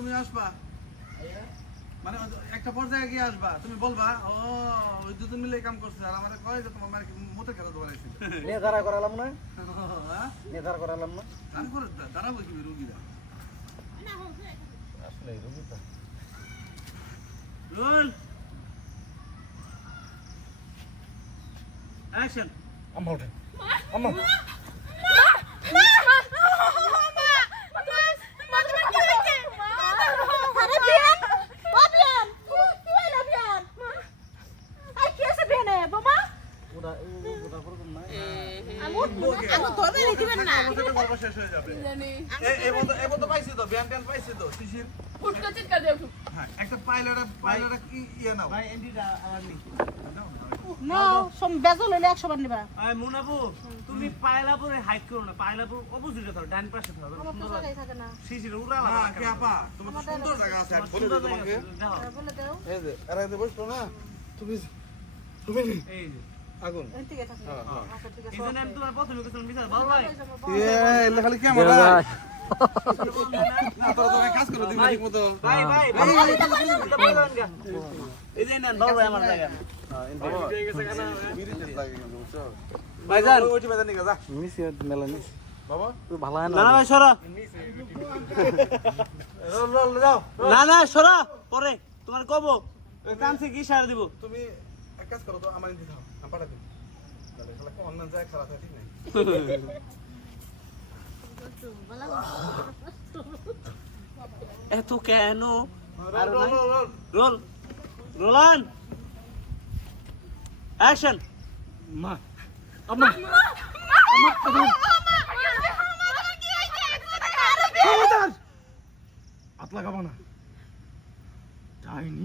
তুমি আসবা মানে একটা পর্যায়ে গিয়ে আসবা তুমি বলবা ও ওই দুজন মিলে কাম করছে আর আমারে কয় যে তোমার মতে খেলা দৌড়াইছিল নেদারা করালাম না নেদার করালাম না আমি করে দাঁড়াবো কি রোগীরা আসলে রোগীটা রোল অ্যাকশন আম্মা ওঠেন আম্মা শেষ হয়ে যাবে এই বন্ধ পাইছি তো ব্যান ট্যান পাইছি তো শিশির হ্যাঁ একটা পাইলাটা ইয়ে নাও ভাই এন্ডিটা আমার নি না সব বেজল হইলে 100 বার নিবা আয় মুনাবু তুমি পায়লাপুরে হাইট করো না পায়লাপুর অপোজিটে ধরো ডান পাশে ধরো আমার তো জায়গায় থাকে না শিশির উড়ালা না কি আপা তুমি তো সুন্দর জায়গা আছে এক বলে দাও তোমাকে বলে দাও এই যে আরে এই বসছো না তুমি এই যে আগুন এই থেকে থাকে আচ্ছা ঠিক আছে এইজন্য আমি তোমার প্রথমে কিছু বিচার ভালো ভাই এ খালি কেমন না তোরা তো কাজ করো দিন ঠিক মতো ভাই ভাই এই যে নেন ভালো ভাই আমার জায়গা ভাইজান ওইটি বাজার নিয়ে যা মিসি মেলা মিস বাবা তুই ভালো না না ভাই সরা রোল যাও না না সরা পরে তোমার কব কাম থেকে ইশারা দিব তুমি এক কাজ করো তো আমার ইন্দি দাও আমি পাঠা দিই তাহলে শালা কোন না যায় খারাপ হয় ঠিক নাই এত কেন রোল রোল রোলান অ্যাকশন মা আম্মা খবরদার হাত লাগাবো না যাইনি